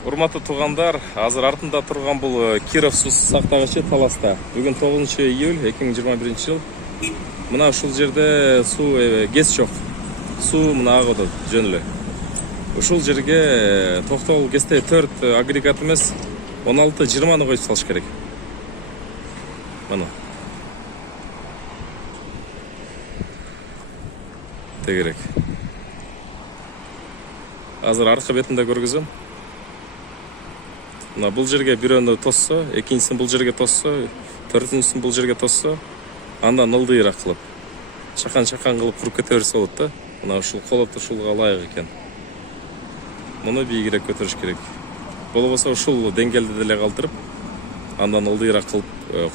Урматтуу туугандар, азыр артында турган бул Киров суу сактагычы Таласта. Бүгүн 9-июль 2021 жыл. Мына ушул жерде суу кес жок. Суу мына агып атат жөн эле. Ушул жерге токтогул кесте 4 агрегат эмес, 16-20 коюп салыш керек. Мына. Тегерек. Азыр аркы бетинде көргүзөм. Мына бул жерге бирөөнү тоссо, экинчисин бул жерге тоссо, төртүнчүсүн бул жерге тоссо, андан ылдыйраак кылып, чакан кылып куруп кете берсе болот да. Мына ушул колот ушулга ылайык экен. Муну бийигирээк көтөрүш керек. Болбосо ушул деңгээлде деле калтырып, андан ылдыйраак кылып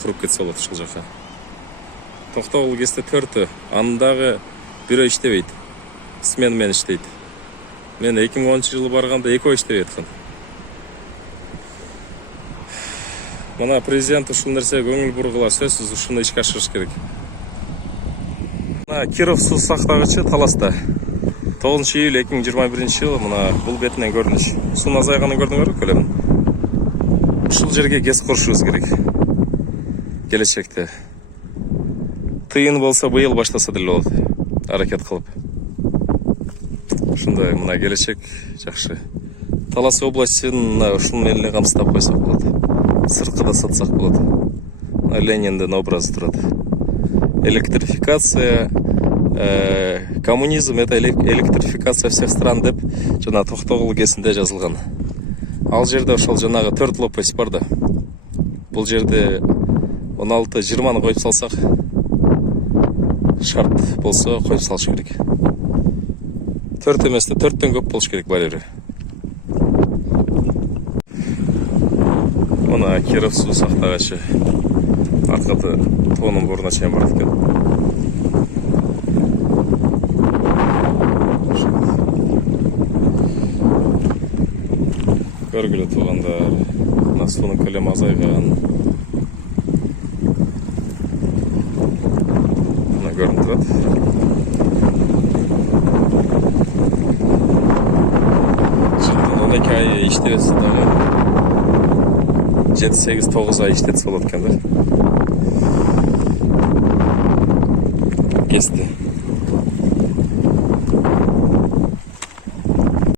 куруп кетсе болот ушул жака. Токтогул кесте 4, андагы бирөө иштебейт. Смена менен иштейт. Мен 2010-жылы барганда экөө иштебей аткан. Мына президент ушул нерсеге көңүл бургула, сөзсүз ушуну ишке ашырыш керек. Мына Киров суу сактагычы Таласта. 9-июль 2021 жыл. Мына бул бетинен көрүнүш. Суунун азайганын көрдүңөрбү көлөмүн? Ушул жерге ГЭС курушубуз керек. Келечекте. Тыйын болсо быйыл баштаса деле болот. Аракет кылып. Ушундай мына келечек жакшы. Талас областын ушул менен камсыздап койсок болот. Сырткыда сатсак болот. Лениндин образы турат. Электрификация, коммунизм — это электрификация всех стран деп жана Токтогул кесинде жазылган. Ал жерде ошол жанагы 4 лопасть бар да. Бул жерде 16-20 коюп салсак, шарт болсо коюп салыш керек. 4 эмес да 4төн көп болуш керек баары. Мына Киров суу сактагычы. Аркада тоонун боруна чейин бар экен. Көргүлө туугандар. Мына суунун көлөмү азайган. Мына көрүнүп турат. Жылдын 12 ай иштебесе дагы 7-8-9 ай иштетсе болот экен да. Кести.